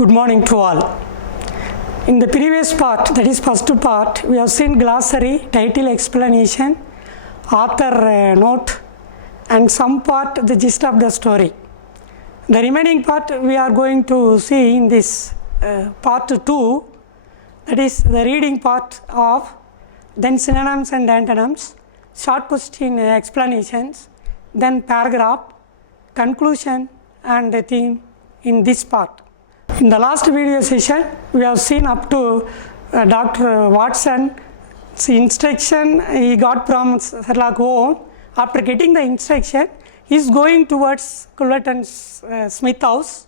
Good morning to all. In the previous part, that is first part, we have seen glossary, title explanation, author note, and some part the gist of the story. The remaining part we are going to see in this part 2, that is the reading part of, then synonyms and antonyms, short question explanations, then paragraph, conclusion and the theme in this part. In the last video session, we have seen up to Dr. Watson's instruction he got from Sherlock Holmes. After getting the instruction, he is going towards Cullerton's Smith house,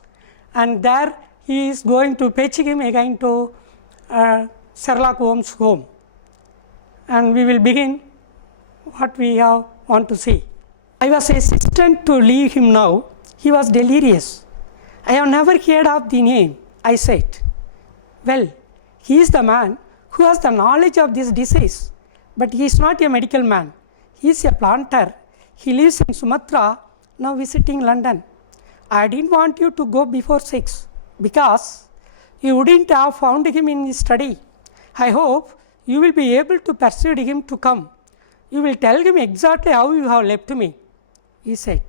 and there he is going to fetch him again to Sherlock Holmes' home. And we will begin what we want to see. I was hesitant to leave him now. He was delirious. I have never heard of the name, I said. Well, he is the man who has the knowledge of this disease, but he is not a medical man. He is a planter. He lives in Sumatra, now visiting London. I didn't want you to go before 6 because you wouldn't have found him in his study. I hope you will be able to persuade him to come. You will tell him exactly how you have left me, he said.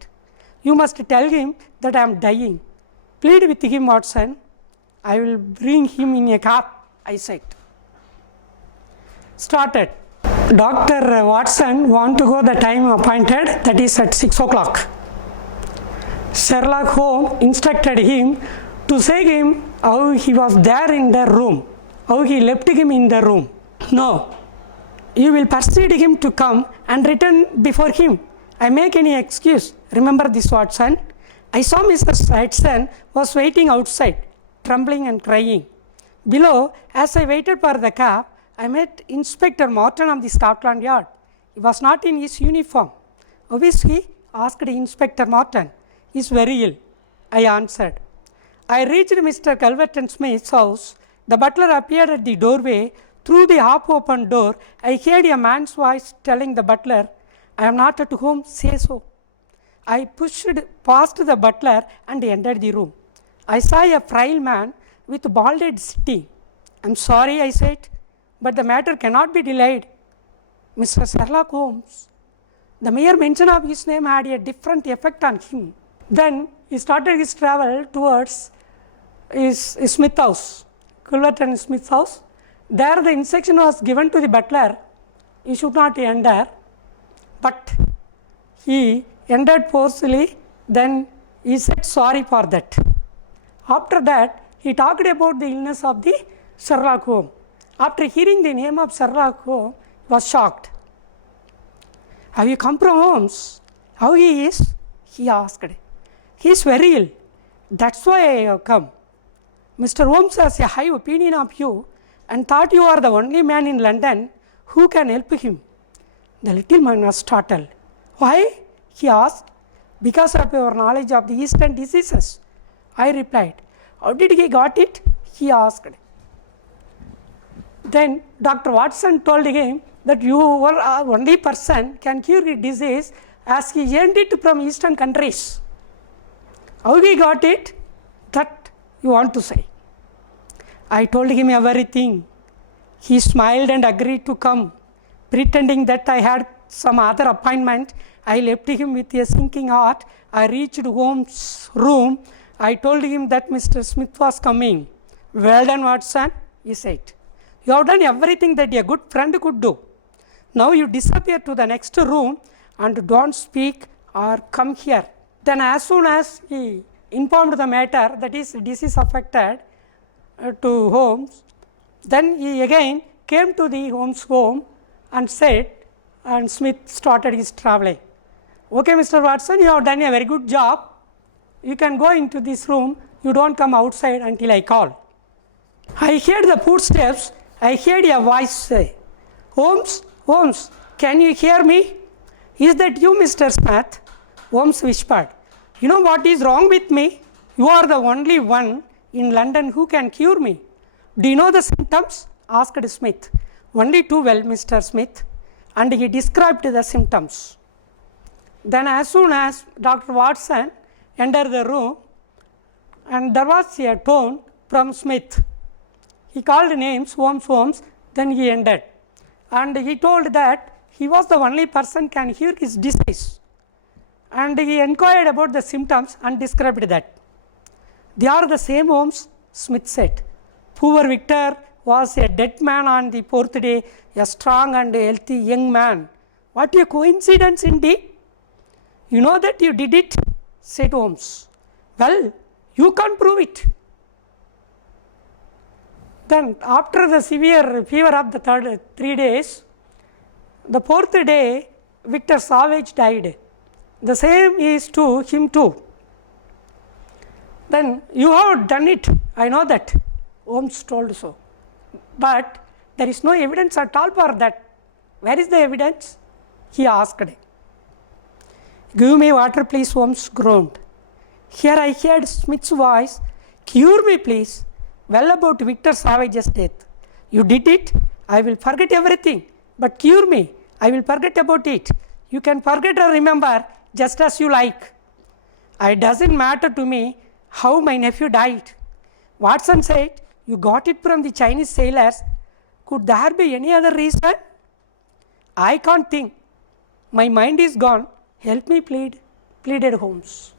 You must tell him that I am dying. Plead with him, Watson. I will bring him in a cab, I said. Started. Dr. Watson want to go the time appointed, that is at 6 o'clock. Sherlock Holmes instructed him to say him how he was there in the room, how he left him in the room. No, you will persuade him to come and return before him. I make any excuse. Remember this, Watson. I saw Mrs. Hudson was waiting outside, trembling and crying. Below, as I waited for the cab, I met Inspector Norton of the Scotland Yard. He was not in his uniform. How is he? Asked Inspector Norton. He is very ill, I answered. I reached Mr. Cullerton Smith's house. The butler appeared at the doorway. Through the half-open door, I heard a man's voice telling the butler, I am not at home, say so. I pushed past the butler and entered the room. I saw a frail man with bald head sitting. I am sorry, I said, but the matter cannot be delayed. Mr. Sherlock Holmes. The mere mention of his name had a different effect on him. Then he started his travel towards his Smith house, Cullerton Smith's house. There the instruction was given to the butler, he should not enter, but he entered forcefully. Then he said sorry for that. After that, he talked about the illness of the Sherlock Holmes. After hearing the name of Sherlock Holmes, he was shocked. Have you come from Holmes? How he is? He asked. He is very ill. That's why I have come. Mr. Holmes has a high opinion of you and thought you are the only man in London who can help him. The little man was startled. Why? He asked. Because of your knowledge of the Eastern diseases, I replied. How did he got it? He asked. Then Dr. Watson told him that you were the only person can cure the disease as he earned it from Eastern countries. How he got it? That you want to say. I told him everything. He smiled and agreed to come. Pretending that I had some other appointment, I left him with a sinking heart. I reached Holmes' room. I told him that Mr. Smith was coming. Well done, Watson, he said. You have done everything that a good friend could do. Now you disappear to the next room and don't speak or come here. Then as soon as he informed the matter, that is disease affected to Holmes, then he again came to the Holmes' home and said, and Smith started his traveling. Okay, Mr. Watson, you have done a very good job. You can go into this room. You don't come outside until I call. I heard the footsteps. I heard a voice say, Holmes, Holmes, can you hear me? Is that you, Mr. Smith? Holmes whispered. You know what is wrong with me? You are the only one in London who can cure me. Do you know the symptoms? Asked Smith. Only too well, Mr. Smith. And he described the symptoms. Then as soon as Dr. Watson entered the room, and there was a tone from Smith. He called names, Holmes, then he ended. And he told that he was the only person can hear his disease. And he inquired about the symptoms and described that. They are the same Holmes, Smith said. Poor Victor was a dead man on the fourth day, a strong and healthy young man. What a coincidence indeed. You know that you did it, said Holmes. Well, you can't prove it. Then after the severe fever of the 3 days, the fourth day, Victor Savage died. The same is to him too. Then you have done it, I know that, Holmes told so. But there is no evidence at all for that. Where is the evidence? He asked. Give me water, please, Holmes groaned. Here I heard Smith's voice. Cure me, please. Well, about Victor Savage's death. You did it. I will forget everything. But cure me. I will forget about it. You can forget or remember just as you like. It doesn't matter to me how my nephew died. Watson said, you got it from the Chinese sailors. Could there be any other reason? I can't think. My mind is gone. Help me, pleaded Holmes.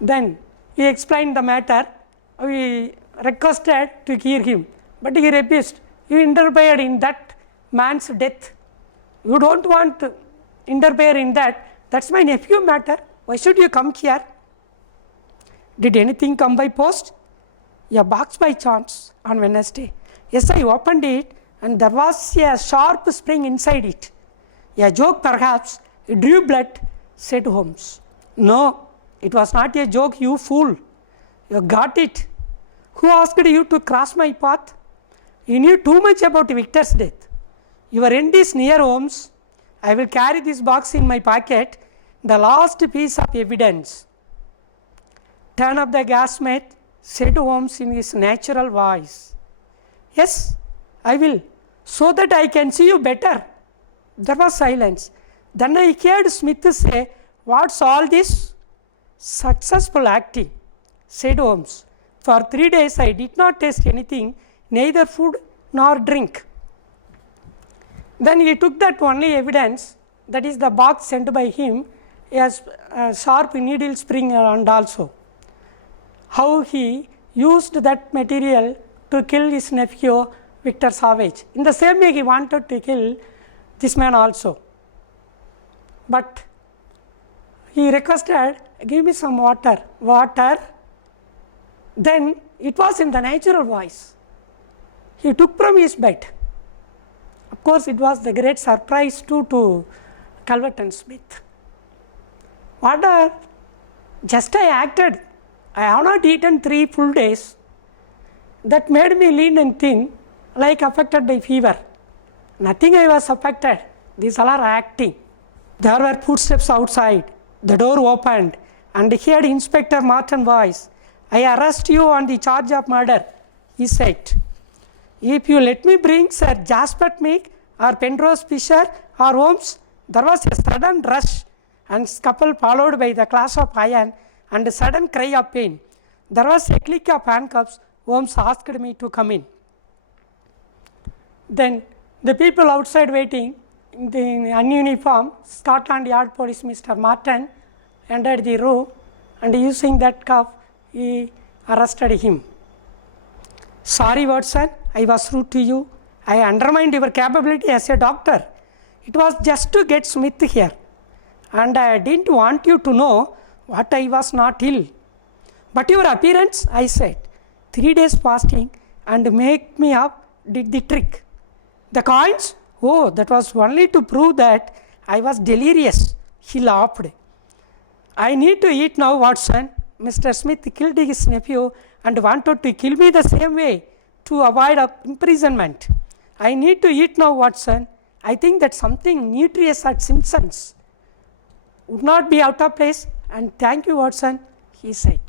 Then he explained the matter. We requested to cure him, but he refused. You interfered in that man's death. You don't want to interfere in that. That's my nephew matter. Why should you come here? Did anything come by post? A box by chance on Wednesday. Yes, I opened it and there was a sharp spring inside it. A joke perhaps. It drew blood, said Holmes. No, it was not a joke, you fool. You got it. Who asked you to cross my path? You knew too much about Victor's death. Your end is near, Holmes. I will carry this box in my pocket, the last piece of evidence. Turn up the gas, mate, said Holmes in his natural voice. Yes, I will, so that I can see you better. There was silence. Then I heard Smith say, what's all this? Successful acting, said Holmes. For 3 days I did not taste anything, neither food nor drink. Then he took that only evidence, that is the box sent by him, as a sharp needle spring and also how he used that material to kill his nephew Victor Savage. In the same way he wanted to kill this man also. But he requested, give me some water. Then it was in the natural voice. He took from his bed. Of course, it was the great surprise too to Calvert and Smith. Water, just I acted. I have not eaten 3 full days. That made me lean and thin, like affected by fever. Nothing I was affected. These all are acting. There were footsteps outside. The door opened and he heard Inspector Martin's voice. I arrest you on the charge of murder, he said. If you let me bring Sir Jasper Meek or Penrose Fisher or Holmes, there was a sudden rush and scuffle followed by the clash of iron and a sudden cry of pain. There was a click of handcuffs. Holmes asked me to come in. Then the people outside waiting, in the ununiform Scotland Yard police Mr. Martin entered the room and using that cuff he arrested him. Sorry Watson, I was rude to you. I undermined your capability as a doctor. It was just to get Smith here and I didn't want you to know what I was not ill. But your appearance, I said, 3 days fasting and make me up did the trick. The coins? Oh, that was only to prove that I was delirious. He laughed. I need to eat now, Watson. Mr. Smith killed his nephew and wanted to kill me the same way to avoid imprisonment. I need to eat now, Watson. I think that something nutritious at Simpson's would not be out of place, and thank you, Watson, he said.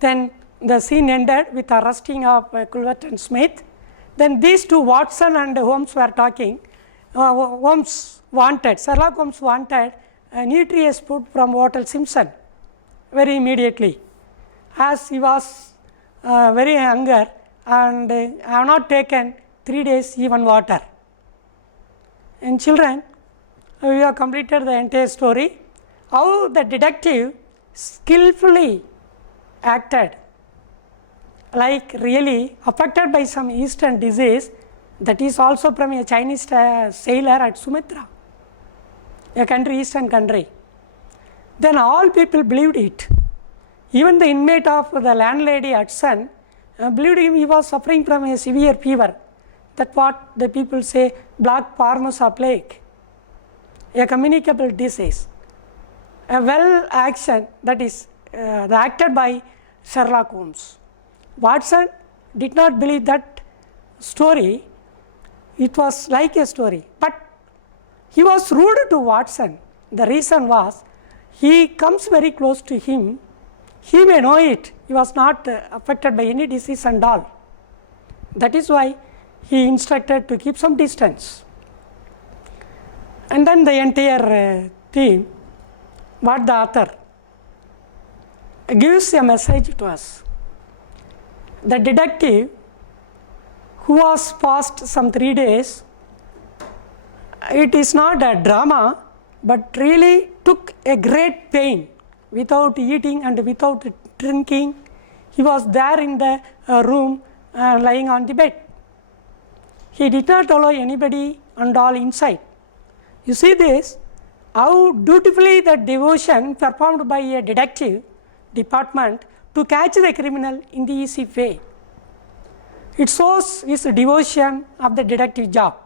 Then the scene ended with arresting of Culvert and Smith. Then these two, Watson and Holmes, were talking. Sherlock Holmes wanted nutritious food from Hotel Simpson very immediately. as he was very hunger and I have not taken 3 days even water. In children, we have completed the entire story, how the detective skillfully acted, like really affected by some eastern disease, that is also from a Chinese sailor at Sumatra, a country, eastern country. Then all people believed it. Even the inmate of the landlady Hudson believed him. He was suffering from a severe fever. That's what the people say, black Formosa plague, a communicable disease. A well action, that is acted by Sherlock Holmes. Watson did not believe that story. It was like a story, but he was rude to Watson. The reason was, he comes very close to him. He may know it. He was not affected by any disease and all. That is why he instructed to keep some distance. And then the entire theme, what the author gives a message to us. The detective, who was fast some 3 days, it is not a drama, but really took a great pain without eating and without drinking. He was there in the room lying on the bed. He did not allow anybody and all inside. You see this, how dutifully the devotion performed by a detective department to catch the criminal in the easy way. It shows his devotion of the detective job.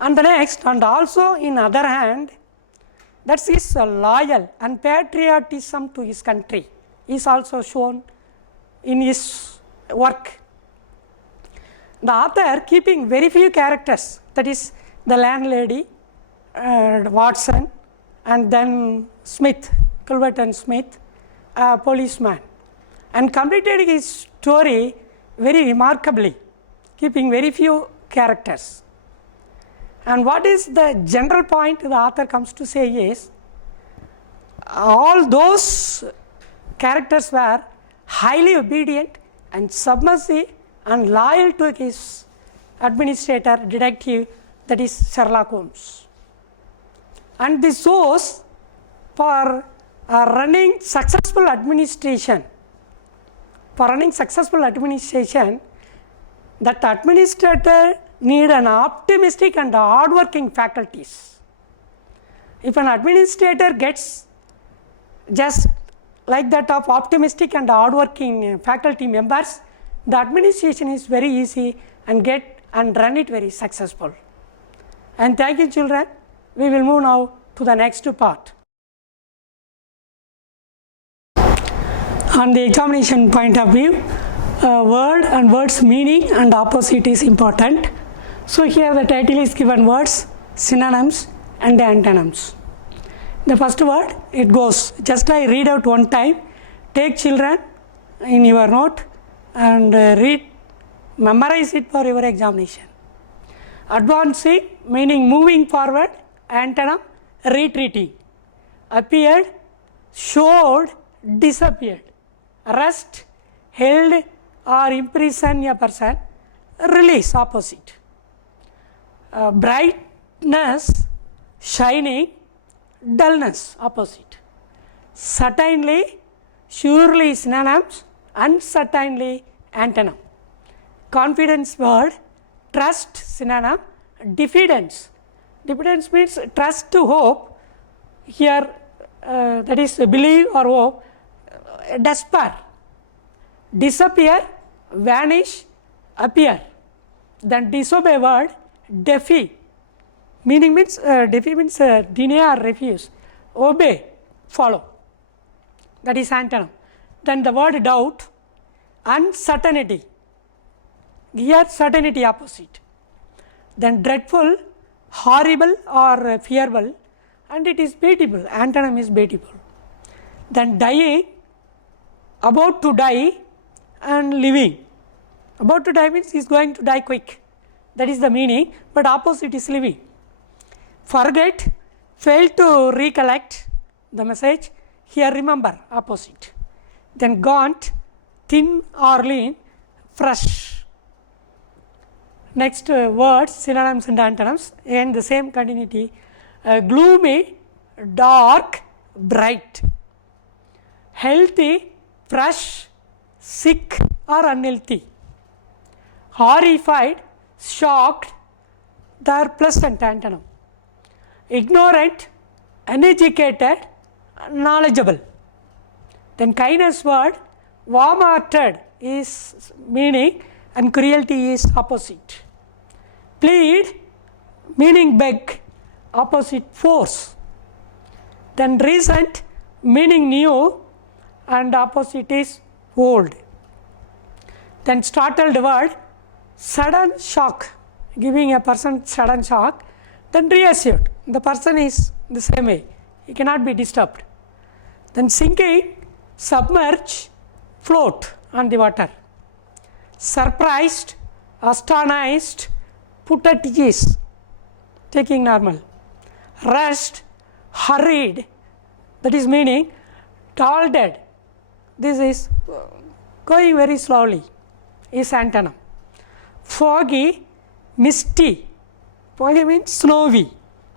And the next, and also in other hand, that's his loyal and patriotism to his country is also shown in his work. The author keeping very few characters, that is the landlady, Watson, and then Smith, Culverton Smith, a policeman, and completed his story very remarkably, keeping very few characters. And what is the general point the author comes to say is, all those characters were highly obedient and submissive and loyal to his administrator, detective, that is Sherlock Holmes. And this shows for running successful administration, that administrator need an optimistic and hardworking faculties. If an administrator gets just like that of optimistic and hardworking faculty members, the administration is very easy and get and run it very successful. And thank you, children. We will move now to the next part. On the examination point of view, word and words meaning and opposite is important. So here the title is given words, synonyms and antonyms. The first word, it goes, just I read out one time, take children in your note and memorize it for your examination. Advancing meaning moving forward, antonym retreating. Appeared, showed, disappeared. Arrest, held or imprison a person, release opposite. Brightness, shining, dullness opposite. Certainly, surely synonyms, uncertainly antonym. Confidence word, trust synonym, diffidence. Diffidence means trust to hope, here that is believe or hope, despair. Disappear, vanish, appear. Then disobey word, defy. Meaning means defy means deny or refuse. Obey, follow. That is antonym. Then the word doubt, uncertainty. Here certainty opposite. Then dreadful, horrible or fearful, and it is beatable. Antonym is beatable. Then dying, about to die, and living. About to die means he is going to die quick. That is the meaning, but opposite is living. Forget, fail to recollect the message, here remember opposite. then gaunt, thin or lean, fresh. Next words, synonyms and antonyms, and the same continuity. Gloomy, dark, bright. Healthy, fresh, sick or unhealthy. Horrified, shocked, they are pleasant antonym. Ignorant, uneducated, knowledgeable. Then kindness word, warm-hearted is meaning and cruelty is opposite. Plead, meaning beg, opposite force. Then recent, meaning new and opposite is old. Then startled word, sudden shock, giving a person sudden shock. Then reassured, the person is the same way, he cannot be disturbed. Then sinking, submerge, float on the water. Surprised, astonished, put at ease, taking normal. Rushed, hurried, that is meaning toiled, this is going very slowly, is antonym. Foggy, misty, foggy means snowy,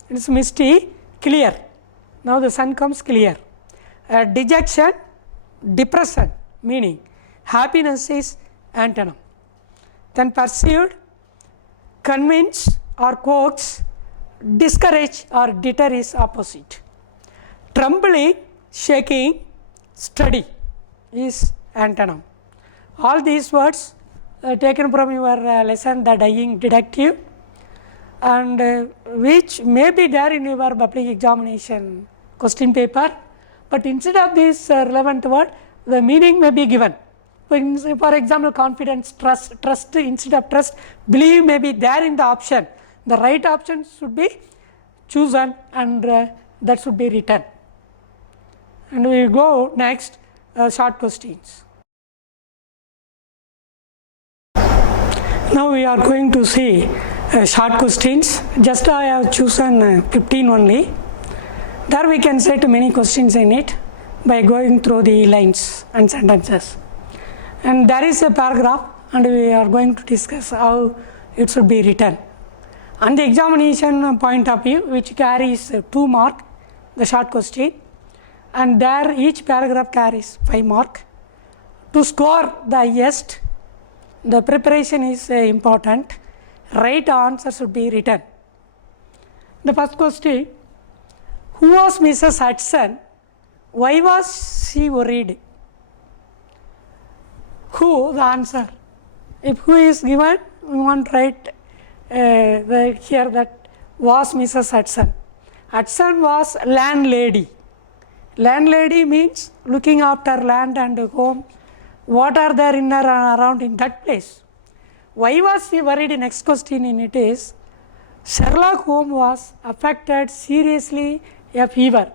it is misty, clear, now the sun comes clear. Dejection, depression, meaning happiness is antonym. Then pursued, convince or coax, discourage or deter is opposite. Trembling, shaking, steady is antonym. All these words taken from your lesson, The Dying Detective, and which may be there in your public examination question paper, but instead of this relevant word, the meaning may be given. For example, confidence, trust instead of trust, believe may be there in the option. The right option should be chosen and that should be written. And we will go next, short questions. Now we are going to see short questions. Just I have chosen 15 only. There we can set many questions in it by going through the lines and sentences. And there is a paragraph and we are going to discuss how it should be written. On the examination point of view, which carries 2 marks, the short question, and there each paragraph carries 5 marks. To score the highest, the preparation is important. Right answer should be written. The first question, who was Mrs. Hudson? Why was she worried? Who, the answer. If who is given, we want to write here that was Mrs. Hudson. Hudson was landlady. Landlady means looking after land and home. What are there in or around in that place? Why was she worried? Next question in it is, Sherlock Holmes was affected seriously a fever.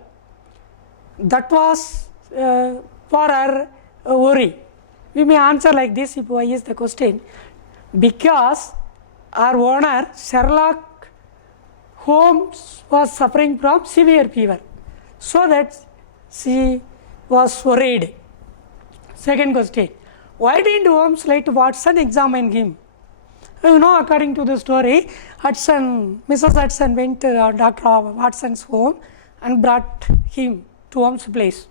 That was for her worry. We may answer like this if why is the question. Because our owner Sherlock Holmes was suffering from severe fever, so that she was worried. Second question, why didn't Holmes let Watson examine him? You know, according to the story, Mrs. Hudson went to Dr. Watson's home and brought him to Holmes' place.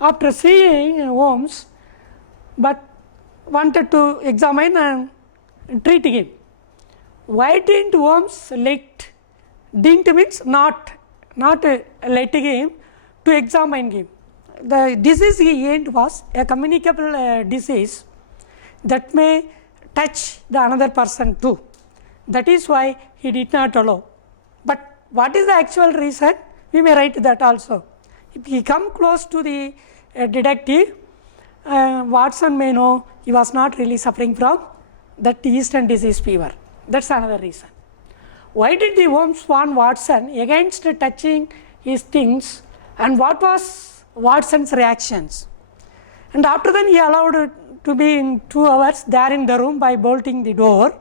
After seeing Holmes, but wanted to examine and treat him. Why didn't Holmes didn't means not letting him to examine him. The disease he had was a communicable disease that may touch the another person too. That is why he did not allow. But what is the actual reason? We may write that also. If he come close to the detective, Watson may know he was not really suffering from that Eastern disease fever. That's another reason. Why did the Holmes warn Watson against touching his things, and what was Watson's reactions? And after then he allowed to be in 2 hours there in the room by bolting the door.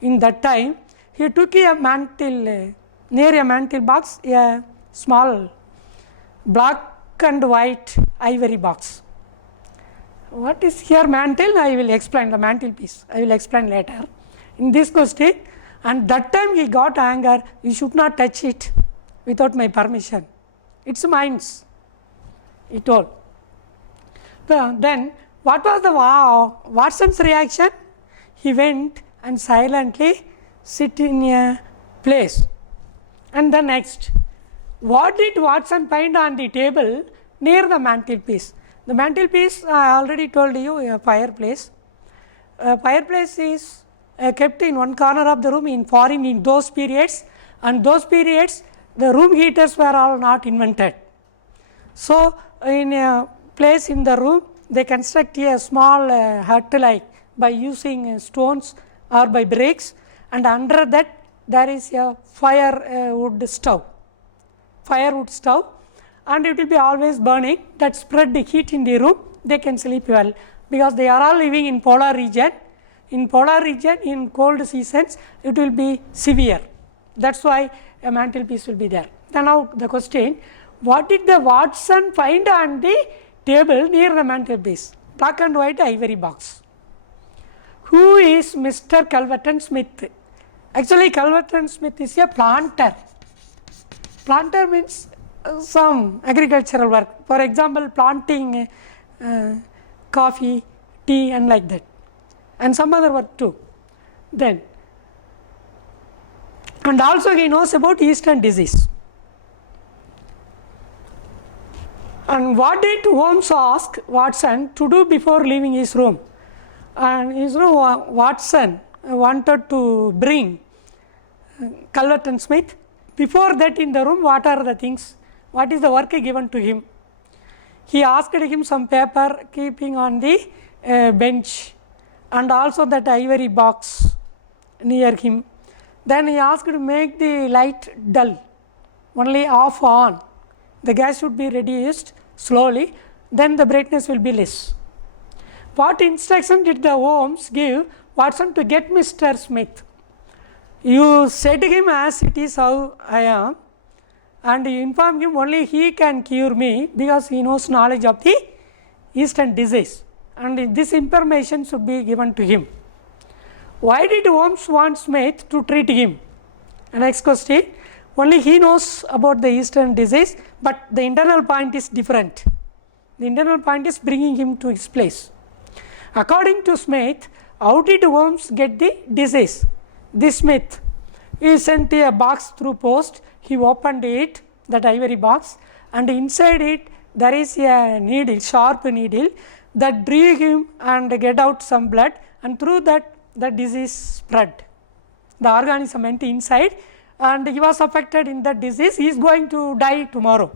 In that time, he took a mantle, near a mantle box, a small black and white ivory box. what is here mantle? I will explain the mantelpiece. I will explain later. In this question, and that time he got anger. You should not touch it without my permission. It's mine. He told. Then what was the Watson's reaction? He went and silently sit in a place. And the next, what did Watson find on the table near the mantelpiece? The mantelpiece, I already told you, a fireplace. A fireplace is kept in one corner of the room in foreign in those periods, and those periods the room heaters were all not invented. So, in a place in the room they construct a small hut like by using stones or by bricks, and under that there is a firewood stove, and it will be always burning. That spread the heat in the room. They can sleep well because they are all living in polar region. In polar region, in cold seasons, it will be severe. That's why a mantelpiece will be there. Then now the question: what did the Watson find on the table near the mantelpiece? Black and white ivory box. Who is Mr. Culverton Smith? Actually, Culverton Smith is a planter. Planter means some agricultural work. For example, planting coffee, tea, and like that, and some other work too. Then, and also he knows about Eastern disease. And what did Holmes ask Watson to do before leaving his room? And Watson wanted to bring Culverton Smith. Before that, in the room, what are the things? What is the work given to him? He asked him some paper keeping on the bench, and also that ivory box near him. Then he asked to make the light dull, only off on. The gas should be reduced slowly, then the brightness will be less. What instruction did the Holmes give Watson to get Mr. Smith? You say to him, as it is how I am, and you inform him only he can cure me because he knows knowledge of the Eastern disease, and this information should be given to him. Why did Holmes want Smith to treat him? And next question, only he knows about the Eastern disease, but the internal point is different. The internal point is bringing him to his place. According to Smith, how did Holmes get the disease? This Smith, he sent a box through post. He opened it, that ivory box, and inside it there is a needle, sharp needle, that drew him and get out some blood, and through that the disease spread. The organism went inside and he was affected in that disease. He is going to die tomorrow.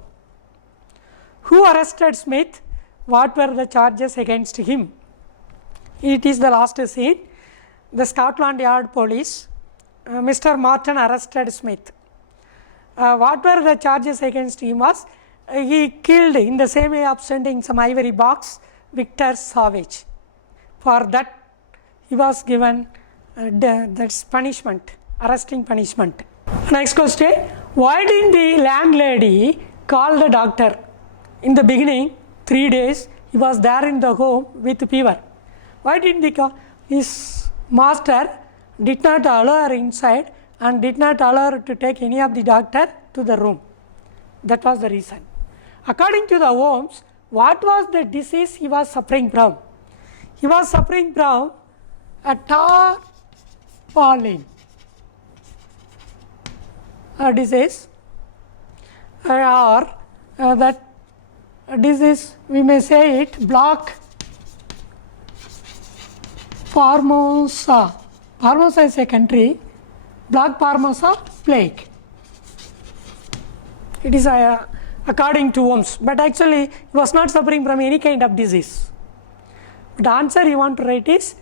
Who arrested Smith? What were the charges against him? It is the last scene. The Scotland Yard police, Mr. Norton arrested Smith. What were the charges against him was he killed in the same way of sending some ivory box Victor Savage. For that he was given that's punishment, arresting punishment. Next question, why didn't the landlady call the doctor? In the beginning, 3 days he was there in the home with fever. Why didn't he call? His master did not allow her inside and did not allow her to take any of the doctor to the room. That was the reason. According to the Holmes, what was the disease he was suffering from? He was suffering from a tarpaulin disease, or that disease, we may say it, black Formosa. Formosa is a country, black Formosa plague. It is according to Holmes, but actually he was not suffering from any kind of disease. The answer you want to write is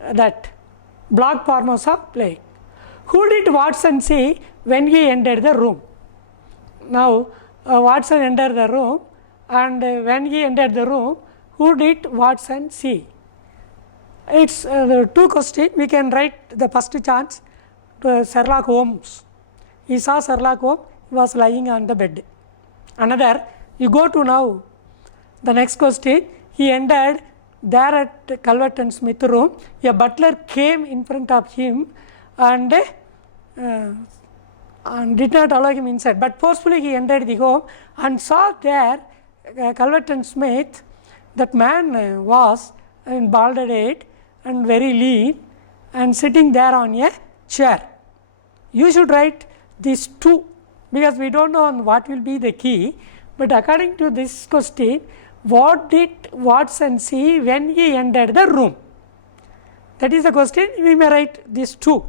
that black Formosa plague. Who did Watson see when he entered the room? Now Watson entered the room, and when he entered the room, who did Watson see? It's the two questions. We can write the first chance to Sherlock Holmes. He saw Sherlock Holmes, he was lying on the bed. Another, you go to now the next question, he entered there at Calvert and Smith room, a butler came in front of him and did not allow him inside, but forcefully he entered the home and saw there Calvert and Smith. That man was in balded head and very lean and sitting there on a chair. You should write these two, because we don't know what will be the key, but according to this question, what did Watson see when he entered the room? That is the question. We may write these two.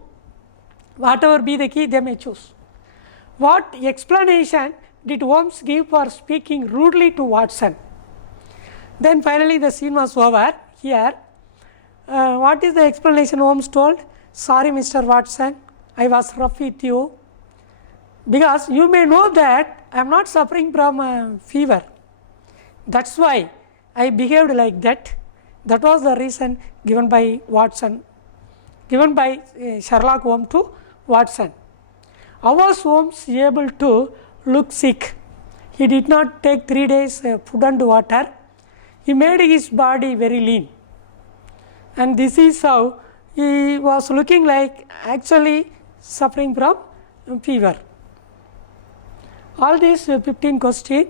Whatever be the key, they may choose. What explanation did Holmes give for speaking rudely to Watson? Then finally the scene was over. Here, what is the explanation Holmes told? Sorry, Mr. Watson, I was rough with you, because you may know that I am not suffering from fever. That is why I behaved like that. That was the reason given by Watson, given by Sherlock Holmes to Watson. How was Holmes able to look sick? He did not take 3 days food and water. He made his body very lean, and this is how he was looking like actually suffering from fever. All these 15 questions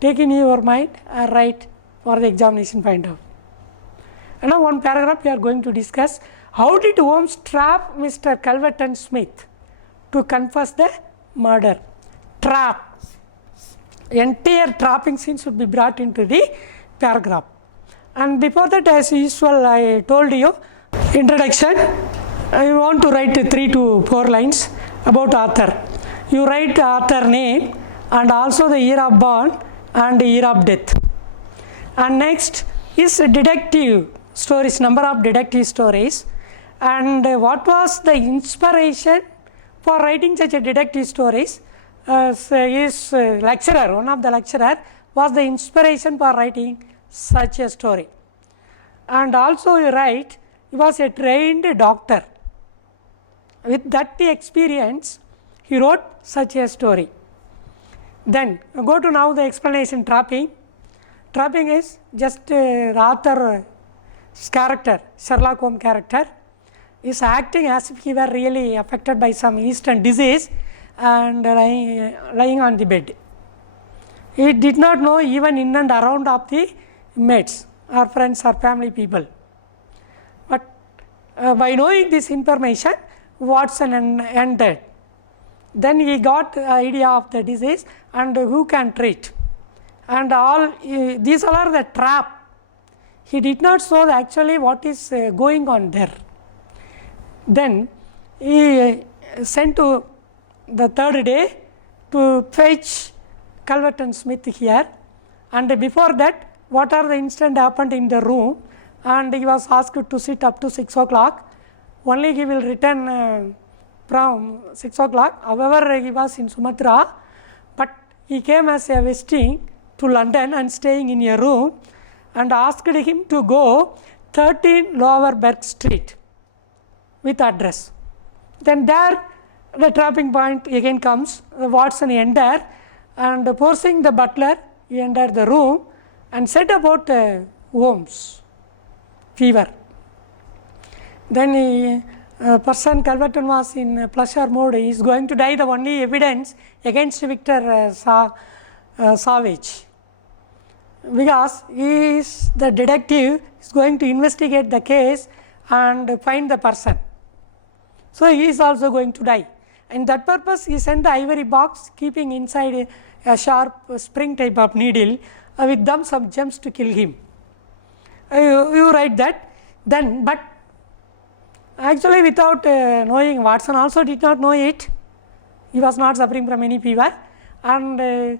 take in your mind and write for the examination point of. And now one paragraph we are going to discuss. How did Holmes trap Mr. Calvert and Smith to confess the murder? Trap. Entire trapping scene should be brought into the paragraph. And before that, as usual, I told you introduction. I want to write 3 to 4 lines about author. You write author name and also the year of born and the year of death. And next is detective stories, number of detective stories, and what was the inspiration for writing such a detective stories. His lecturer, one of the lecturer, was the inspiration for writing such a story. And also you write, he was a trained doctor. With that experience, he wrote such a story. Then go to now the explanation. Trapping. Trapping is just the author's character, Sherlock Holmes character, is acting as if he were really affected by some eastern disease and lying on the bed. He did not know even in and around of the mates or friends or family people. But by knowing this information, Watson entered. Then he got idea of the disease and who can treat. And all these all are the trap. He did not show actually what is going on there. Then he sent to the third day to fetch Calvert and Smith here, and before that what are the incident happened in the room, and he was asked to sit up to 6 o'clock. Only he will return from 6 o'clock. However, he was in Sumatra, but he came as a visiting to London and staying in a room, and asked him to go 13 Lower Burke Street with address. Then there the trapping point again comes. Watson entered, and forcing the butler, he entered the room and said about Holmes fever. Then person Calverton was in pleasure mode. He is going to die. The only evidence against Victor Savage, because he is the detective, is going to investigate the case and find the person. So he is also going to die. And that purpose he sent the ivory box, keeping inside a sharp spring type of needle with them some gems to kill him. You write that. Then, but actually without knowing, Watson also did not know it. He was not suffering from any fever, and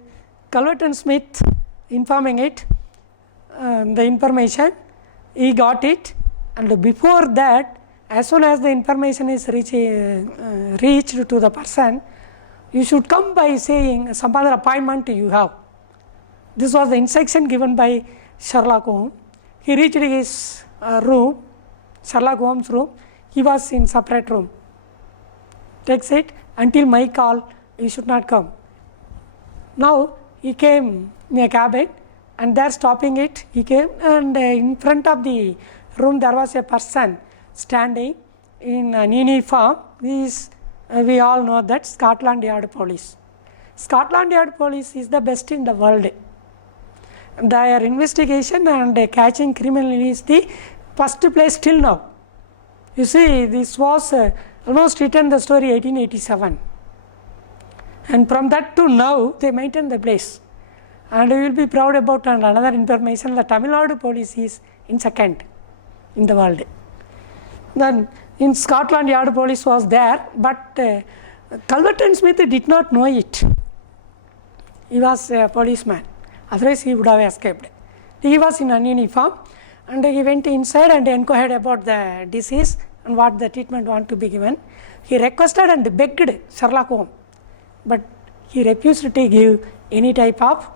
Calvert and Smith informing it, the information, he got it, and before that, as soon as the information is reached to the person, you should come by saying some other appointment you have. This was the instruction given by Sherlock Holmes. He reached his room, Sherlock Holmes' room. He was in separate room. Takes it, until my call, you should not come. Now he came in a cabin and there stopping it, he came, and in front of the room there was a person standing in an uniform. We all know that Scotland Yard police. Scotland Yard police is the best in the world. Their investigation and catching criminal is the first place till now. You see, this was almost written the story 1887, and from that to now they maintain the place, and we will be proud about. And another information, the Tamil Nadu police is in second in the world. Then in Scotland Yard police was there, but Calvert and Smith did not know it. He was a policeman, otherwise he would have escaped. He was in an uniform, and he went inside and inquired about the disease and what the treatment want to be given. He requested and begged Sherlock Holmes, but he refused to give any type of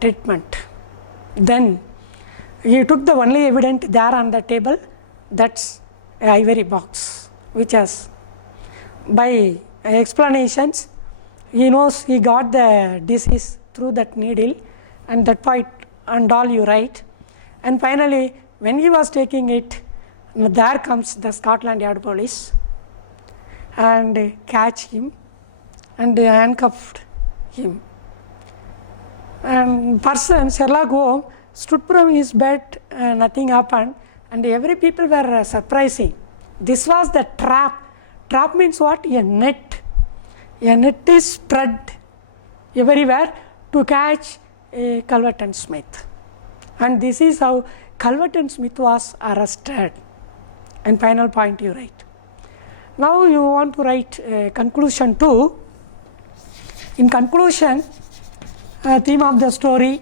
treatment. Then he took the only evidence there on the table, that's an ivory box, which has, by explanations, he knows he got the disease through that needle, and that point and all you write. And finally, when he was taking it, there comes the Scotland Yard police and catch him and handcuffed him. And person, Sherlock Holmes, stood from his bed, nothing happened, and every people were surprising. This was the trap. Trap means what? A net. A net is spread everywhere to catch Calvert and Smith. And this is how Calvert and Smith was arrested. And final point you write. Now you want to write conclusion too. In conclusion, theme of the story,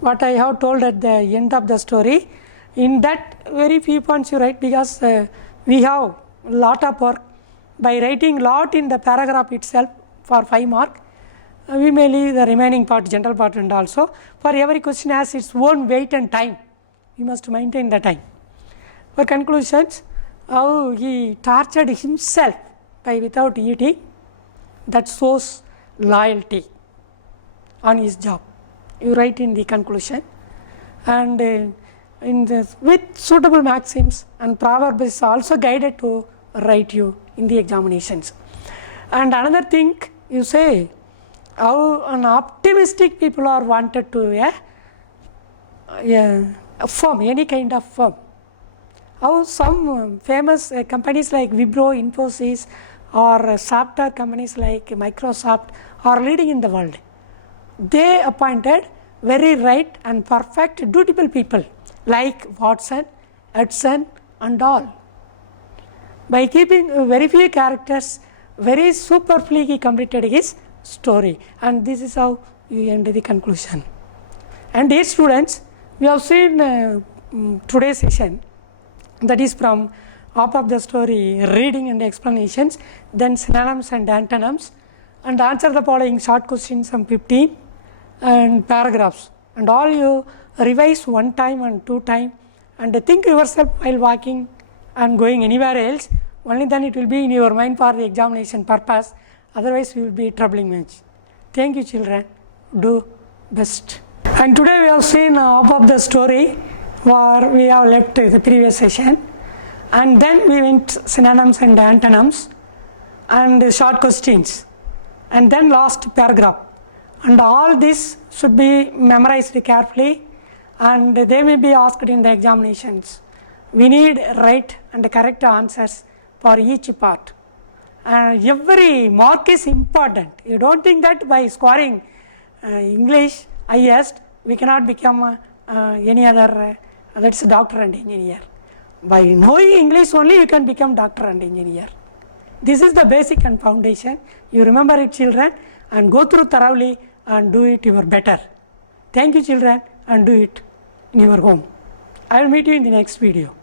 what I have told at the end of the story, in that very few points you write, because we have lot of work. By writing lot in the paragraph itself for 5 marks, we may leave the remaining part, general part, and also for every question has its own weight and time. You must maintain the time. For conclusions, how he tortured himself by without eating, that shows loyalty on his job. You write in the conclusion, and with suitable maxims and proverbs is also guided to write you in the examinations. And another thing, you say how an optimistic people are wanted to firm, any kind of firm. How some famous companies like Wipro, Infosys, or software companies like Microsoft are leading in the world. They appointed very right and perfect, dutiful people like Watson, Edison, and all. By keeping very few characters, very superfluely he completed his story, and this is how you end the conclusion. And dear students, we have seen today's session, that is from half of the story, reading and explanations, then synonyms and antonyms, and answer the following short questions, some 15, and paragraphs, and all you revise 1 time and 2 time, and think yourself while walking and going anywhere else, only then it will be in your mind for the examination purpose, otherwise you will be troubling much. Thank you children, do best. And today we have seen half of the story where we have left the previous session, and then we went synonyms and antonyms and short questions, and then last paragraph, and all this should be memorized carefully, and they may be asked in the examinations. We need right and correct answers for each part. Every mark is important. You don't think that by scoring English highest we cannot become any other, that's doctor and engineer. By knowing English only you can become doctor and engineer. This is the basic and foundation. You remember it children, and go through thoroughly and do it your better. Thank you children, and do it in your home. I will meet you in the next video.